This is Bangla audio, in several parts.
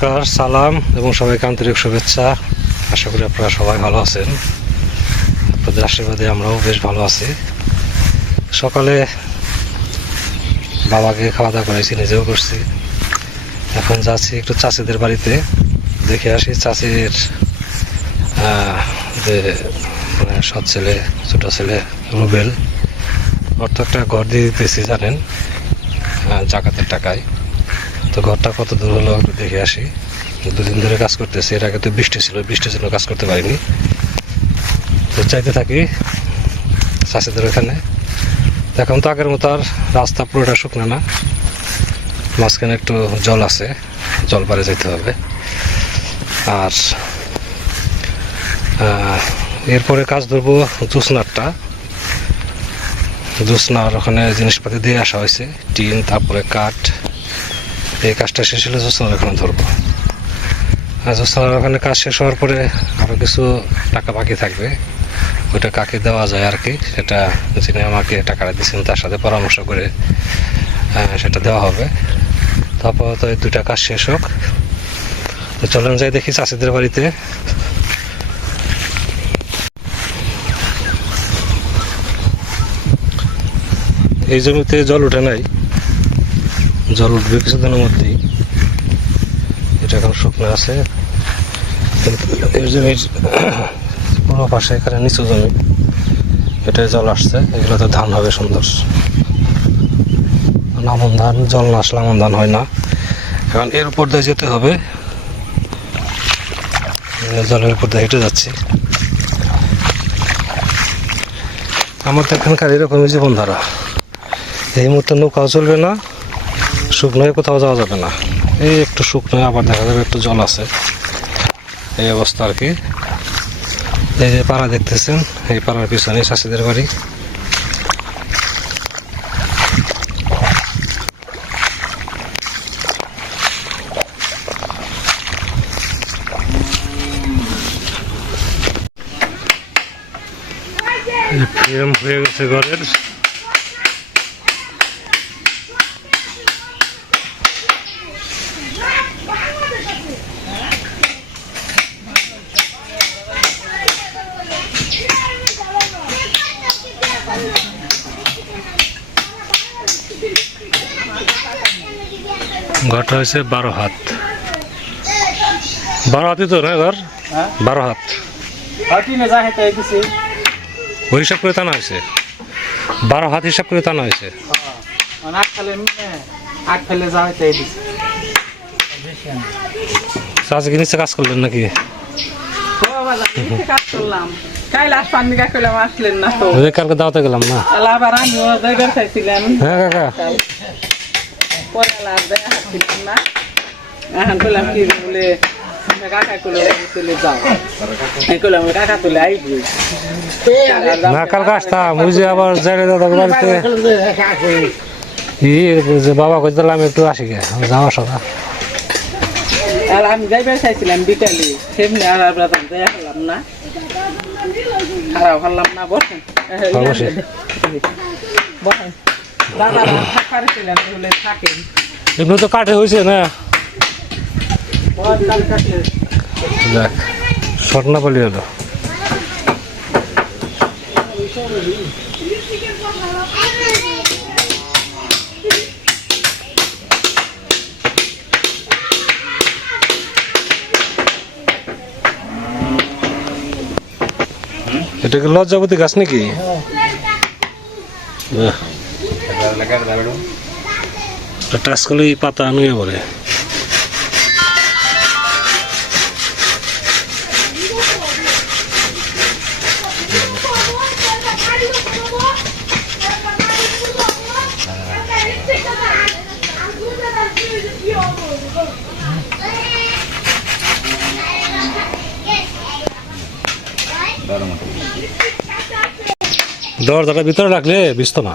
নমস্কার, সালাম এবং সবাইকে আন্তরিক শুভেচ্ছা। আশা করি আপনারা সবাই ভালো আছেন। আপনাদের আশীর্বাদে আমরাও বেশ ভালো আছি। সকালে বাবাকে খাওয়া দাওয়া করেছি নিজেও করছি। এখন যাচ্ছি একটু চাষিদের বাড়িতে। দেখে আসি চাষির যে মানে সৎ ছেলে, ছোটো ছেলে, রুবেল। তো একটা ঘর দিয়ে দিতেছি, জানেন জাকাতের টাকায়। তো ঘরটা কত দূর হলো একটু দেখে আসি। দুদিন ধরে কাজ করতেছি, এর আগে তো বৃষ্টি ছিল বৃষ্টির জন্য কাজ করতে পারিনি। তো চাইতে থাকি চাষিদের ওখানে। এখন তো আগের মতো আর রাস্তা পুরোটা শুকনো না। মাঝখানে একটু জল আছে, জল পারে যেতে হবে। আর এরপরে কাজ ধরবো জুসনারটা জুসনার ওখানে জিনিসপাতি দিয়ে আসা হয়েছে, টিন, তারপরে কাঠ। এই কাজটা শেষ হলে জোসনার ওখানে ধরবো। আর জোসনার ওখানে কাজ শেষ হওয়ার পরে আরও কিছু টাকা বাকি থাকবে। ওইটা কাকে দেওয়া যায় আর কি, সেটা যিনি আমাকে টাকাটা দিচ্ছেন তার সাথে পরামর্শ করে সেটা দেওয়া হবে। তারপর তো এই দুইটা কাজ শেষ হোক। তো চলেন যাই দেখি চাষিদের বাড়িতে। এই জমিতে জল ওঠে নাই। জল উঠবে কিছুদিনের মধ্যেই। এটা এখন শুকনো আছে। এই জমির পুরো পাশে এখানে নিচু জমি। এটাই জল আসছে। এগুলোতে ধান হবে সুন্দর। আমন ধান, জল না আসলে আমন ধান হয় না। এখন এর উপর দিয়ে যেতে হবে। জলের উপর দিয়ে হেঁটে যাচ্ছি। আমার তো এখানকার এরকমই জীবনধারা। এই মুহূর্তে নৌকাও চলবে না। শুকনোয় কোথাও যাওয়া যাবে না। এই একটু শুকনোয় আবার দেখা যাবে, একটু জল আছে। এই অবস্থা আর কি। এই যে পাড়া দেখতেছেন, এই পাড়ার পিছনে চাষিদের বাড়ি। ফ্রেম হয়ে গেছে ঘরের। ঘরটা হয়েছে বারো হাত। বারো হাতই তো না ঘর হ্যাঁ? বারো হাত। ওই হিসাব করে টানা হয়েছে। বারো হাত হিসাব করে টানা হয়েছে। মানে আট ফেলে আট ফেলে যা হেতে দিছি আজকে নিচে কাজ করলেন নাকি? কাজ করলাম। কালকে দাওয়াতে গেলাম না। আবার আমিও জায়গার হ্যাঁ কাকা। আর না। এখন কি বলে ওই যে আবার জায়গা দাদা বাড়িতে। ই যে বাবা কই দিলাম একটু আসি গে যাওয়া সকা আর আমি যাইবার চাইছিলাম বিকালে সেমনি আর আমরা দেখা হলাম না। খারাপ হলাম না বসেন। অবশ্যই। বসেন। এমনি তো কাঠে হয়েছে না? দেখ স্বর্ণাপালি হলো এটা কি লজ্জাপতি গাছ নাকি? বাহ। টাচ করলে এই পাতা নুয়ে পড়ে। দরজাটা ভিতরে রাখলে বিস্ত না।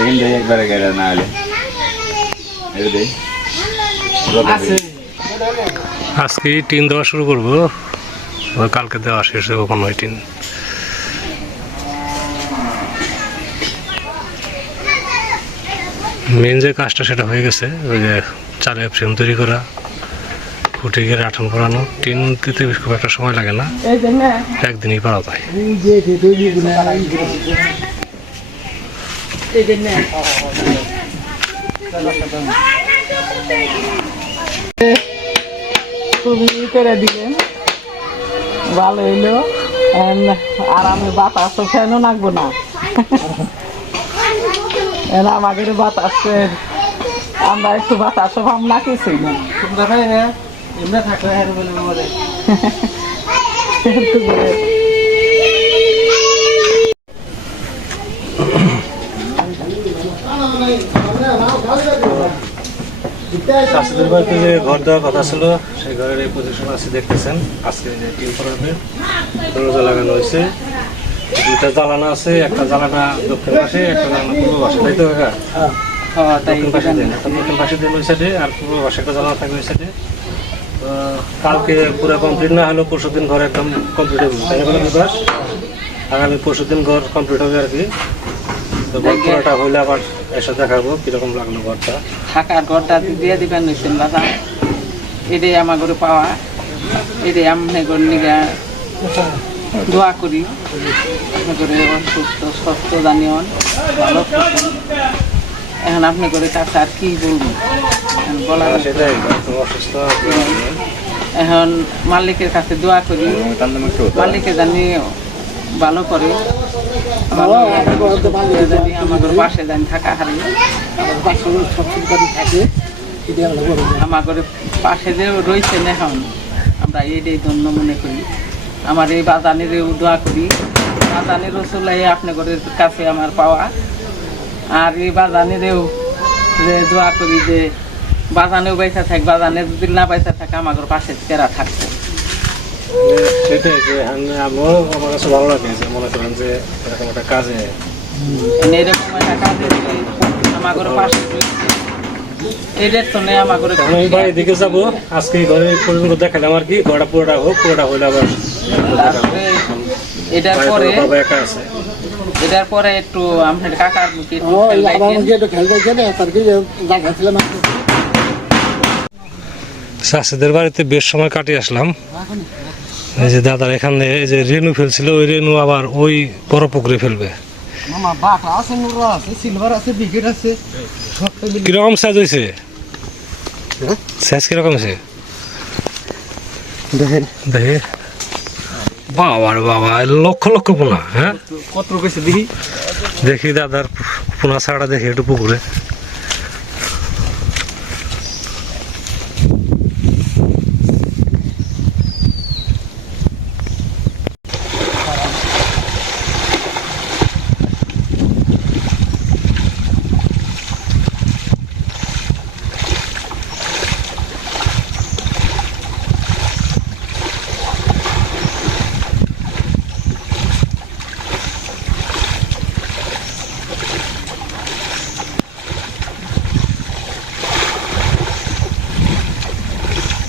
এই যে একবারে গেলে না আজকে টিন দেওয়া শুরু করব। কালকে দেওয়া শেষ হবে কোনো টিন। মেন যে কাজটা সেটা হয়ে গেছে, ওই যে চালে ফ্রেম তৈরি করা। ফুটে গিয়ে করানো টিন দিতে খুব একটা সময় লাগে না একদিনই পারা যায় ভালো হইল আরামে বাতাস তো ফ্যানও লাগবো না আমাদের বাতাস আমরা একটু বাতাস ভাব না কিছুই না থাকলে হ্যাঁ বলে বলে একটু বাড়িতে যে ঘর দেওয়ার কথা ছিল সেই ঘরের এই পজিশন আছে দেখতেছেন। আজকে যে টিন পড়াবে দরজা লাগানো হয়েছে। দুইটা জ্বালানা আছে একটা জ্বালানা দক্ষিণ পাশে একটা জ্বালানা পূর্ব পাশে তাই তো কাকা? হ্যাঁ, দক্ষিণ পাশে দেন একটা দক্ষিণ পাশে দেন ওই সাইডে আর পূর্ব পাশে একটা জ্বালানা থাকবে ওই সাইডে কালকে পুরো কমপ্লিট না হলেও পরশু দিন ঘর একদম কমপ্লিট হবে তাই কোনো বিকাশ আগামী পরশু দিন ঘর কমপ্লিট হবে আর কি। তো ঘর হইলে আবার এসে দেখাবো কীরকম লাগল ঘরটা। থাকার ঘরটা দিয়ে দিবেন নিশ্চিন দাদা এটাই আমার ঘরে পাওয়া। এটাই আমি ঘর নিগে দোয়া করি। সুস্থ ভালো। এখন আপনি করে কাছে আর কি বলব? এখন বলা আর সেটাই একদম অসুস্থ এখন মালিকের কাছে দোয়া করি। টানলাম একটু মালিকে জানি ভালো করে ভালো আমাদের পাশে জানি থাকা হারি। ঘরে পাশে যে রয়েছেন এখন আমরা এইটাই ধন্য মনে করি। আমার এই বাজানের দোয়া করি। বাজানের রসুলাই আপনার ঘরের কাছে আমার পাওয়া। আর এই বাজানেরও যে দোয়া করি যে বাজানেও পয়সা থাক বাজানে যদি না পয়সা থাকে আমার ঘর পাশে কেরা থাকতো সেটাই যে আমি আমিও আমার কাছে ভালো লাগে যে মনে করেন যে এরকম একটা কাজে মানে এরকম একটা কাজে আমার পাশে আমি বাড়ির দিকে যাব। আজকে এই ঘরে পর্যন্ত দেখালাম আর কি। ঘরটা পুরোটা হোক পুরোটা হইলে আবার এটার বাড়িতে পরে আছে। এটার পরে একটু আমার কাকার মুখে দেখেন। চাষিদের বাড়িতে বেশ সময় কাটিয়ে আসলাম। এই যে দাদার এখানে এই যে রেনু ফেলছিল ওই রেনু আবার ওই বড় পুকুরে ফেলবে। মামা বাটা আছে নুরা আছে সিলভার আছে বিকেট আছে সব মিলে কীরকম সাইজ হয়েছে? সাইজ কীরকম হয়েছে? দেখেন। দেখি বাবা রে বাবা লক্ষ লক্ষ পোনা হ্যাঁ? কত রকম দেখি? দেখি দাদার পোনা ছাড়া দেখি একটু পুকুরে।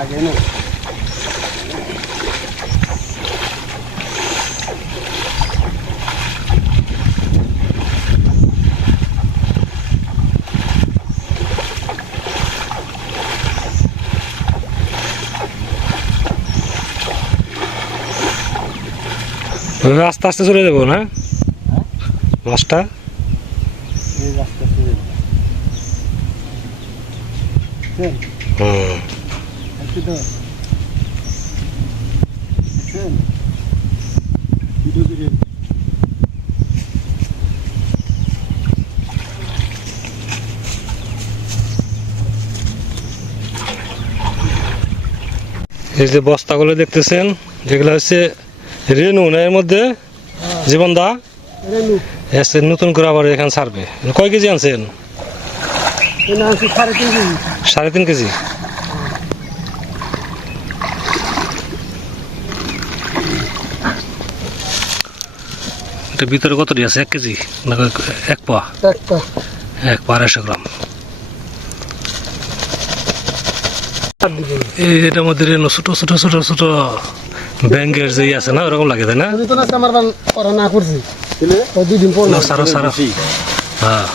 আগে না। এভাবে আস্তে আস্তে চলে যাব না? মাছটা রাস্তা হ্যাঁ। হুম তো দেখছেন ভিডিও এই যে বস্তাগুলো দেখতেছেন যেগুলো হচ্ছে রেনু না এর মধ্যে জীবন দা? নতুন করে আবার এখানে ছাড়বে। কয় কেজি আনছেন? সাড়ে তিন কেজি সাড়ে তিন কেজি এটা ভিতরে কতটি আছে? এক কেজি? না কয়- এক পা? এক পা। আড়াইশো গ্রাম। এই এটার মধ্যে ছোট ছোট ছোট ছোট ব্যাঙ্গের যে আছে না ওরকম লাগে তাই না? আমি তো না আমার বান না করছি। ওই পর সারা সারা। হ্যাঁ।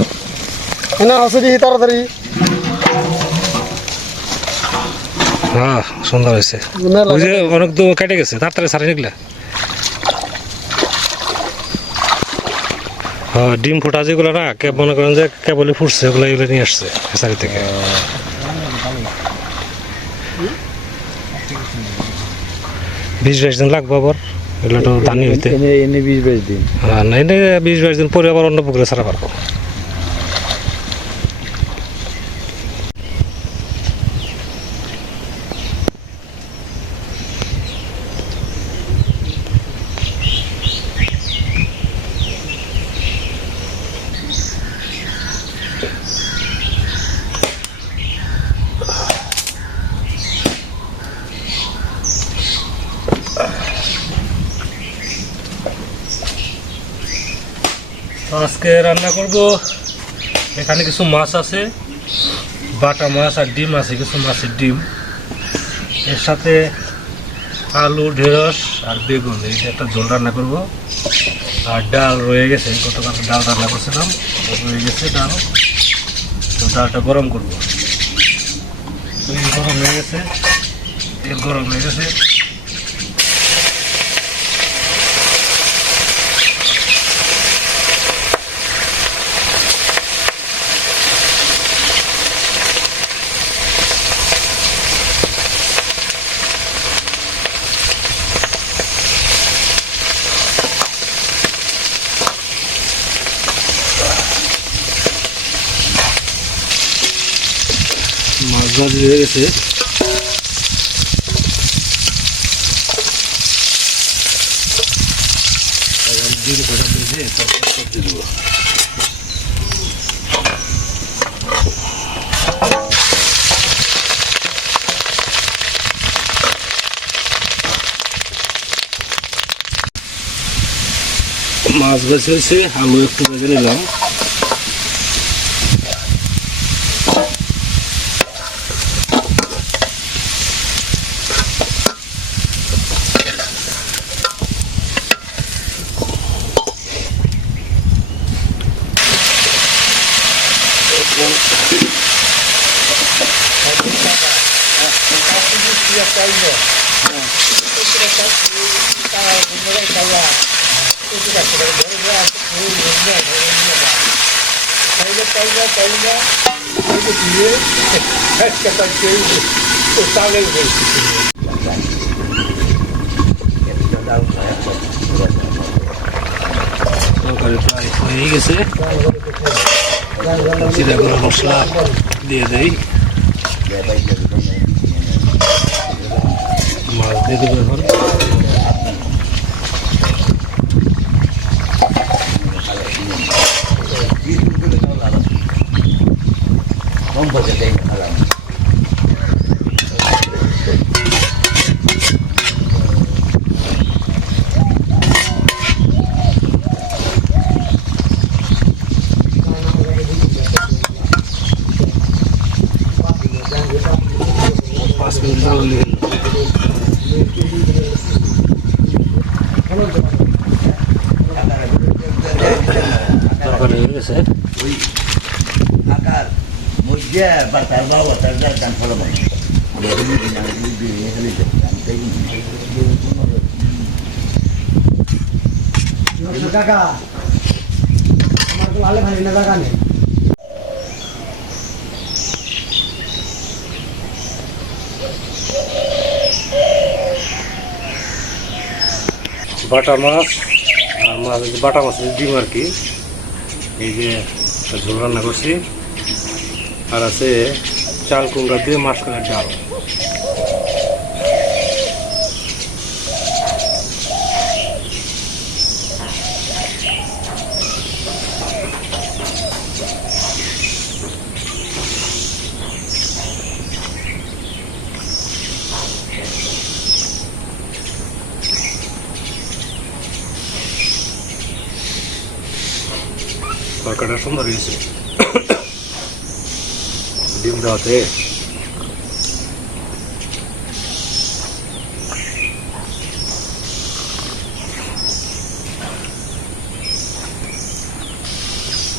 দেখি তাড়াতাড়ি। হ্যাঁ সুন্দর হয়েছে। ওই যে অনেক তো কেটে গেছে তাড়াতাড়ি সারে নিকলে। ডিম ফুটা যেগুলো না মনে করেন যে কেবলই ফুটছে ওগুলো এগুলো নিয়ে আসছে ফেসারি থেকে। বিশ বাইশ দিন লাগবে আবার এগুলো তো দানি হইতে। এনে এনে বিশ বাইশ দিন। হ্যাঁ না এনে বিশ বাইশ দিন পরে আবার অন্য পুকুরে ছাড়া পারব। আজকে রান্না করব। এখানে কিছু মাছ আছে, বাটা মাছ আর ডিম আছে, কিছু মাছের ডিম। এর সাথে আলু, ঢেঁড়স আর বেগুন। এই যে একটা ঝোল রান্না করব। আর ডাল রয়ে গেছে গতকাল ডাল রান্না করছিলাম রয়ে গেছে, ডাল। তো ডালটা গরম করব। গরম হয়ে গেছে, তেল গরম হয়ে গেছে মাছ ভাজি হয়ে গেছে। মাছ বেছে হয়েছে আলু একটু ভেজে নিলাম। তরকারি প্রায় হয়ে গেছে জিরা গুঁড়ো মশলা দিয়ে দেই মাছ দিয়ে দেবো এখন 蒙古的电影发展。Yang lebih ini lebih কাকা আমার তো ভালো ভাই না জায়গা নেই বাটা মাছ আর মাছ হচ্ছে বাটা মাছের ডিম আর কি এই যে একটা ঝোল রান্না করছি আর আছে চাল কুমড়া দিয়ে মাছ কালার ডাল। তরকারিটা সুন্দর হয়েছে। ডিম দেওয়াতে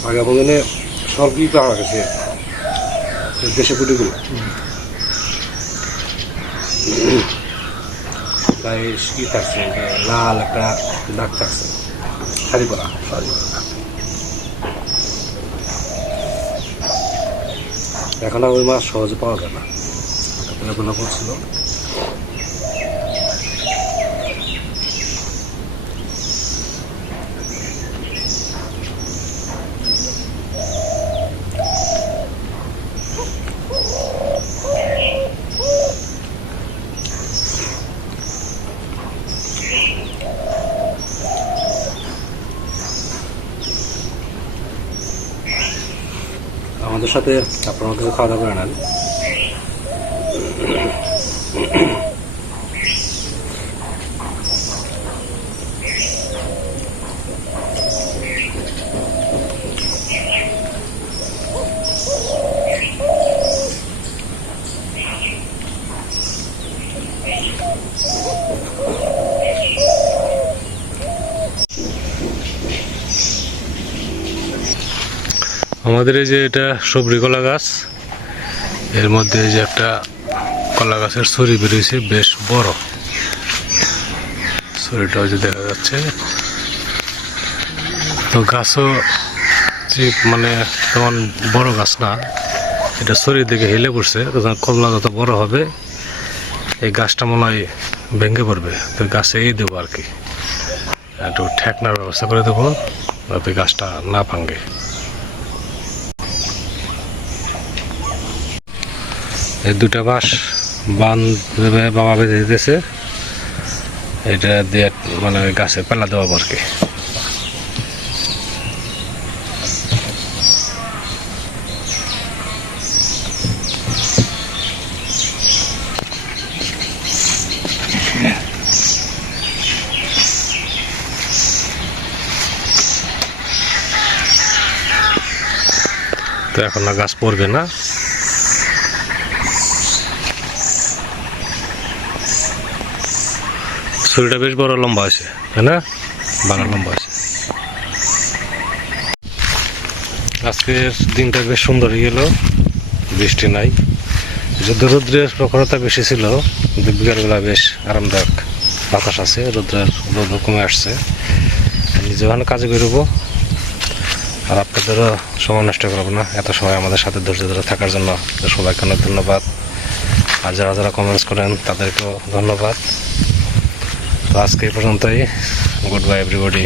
আগে সব কি পাওয়া গেছে দেশে কুটিগুলো কি থাকছে লাল একটা দাগ থাকছে শাড়ি পরা এখন আর ওই মাছ সহজে পাওয়া যায় না। পেলাপেলা করছিল আমাদের সাথে আপনারা কিছু খাওয়া দাওয়া করে আমাদের এই যে এটা সবরি কলা গাছ, এর মধ্যে যে একটা কলা গাছের ছড়ি বেরিয়েছে, বেশ বড়। ছড়িটা ওই যে দেখা যাচ্ছে। তো গাছও যে মানে তেমন বড় গাছ না, এটা ছড়ির দিকে হেলে পড়ছে কলা যত বড় হবে, এই গাছটা মনে হয় ভেঙে পড়বে। তো গাছে এই দেবো আর কি। একটু ঠেকনার ব্যবস্থা করে দেবো, যাতে গাছটা না ভাঙে। দুটা বাঁশ বান বাবা বেঁধে দিতেছে। এটা দিয়ে মানে গাছে পেলা দেওয়া আর কি। তো এখন গাছ পড়বে না। ছুরিটা বেশ বড়, লম্বা আছে, তাই না? বাংলা লম্বা আছে। আজকের দিনটা বেশ সুন্দর হয়ে গেল, বৃষ্টি নাই। যুদ্ধ রৌদ্রের প্রখরতা বেশি ছিল, কিন্তু বিকালবেলা বেশ আরামদায়ক বাতাস আছে, রৌদ্রের রৌদ্র কমে আসছে। নিজে ওখানে কাজে বেরোবো, আর আপনাদেরও সময় নষ্ট করব না, এত সময় আমাদের সাথে ধৈর্য ধরে থাকার জন্য সবাইকে অনেক ধন্যবাদ। আর যারা যারা কমেন্টস করেন, তাদেরকেও ধন্যবাদ। তো আজকে এই পর্যন্তই গুড বাই এভরিবডি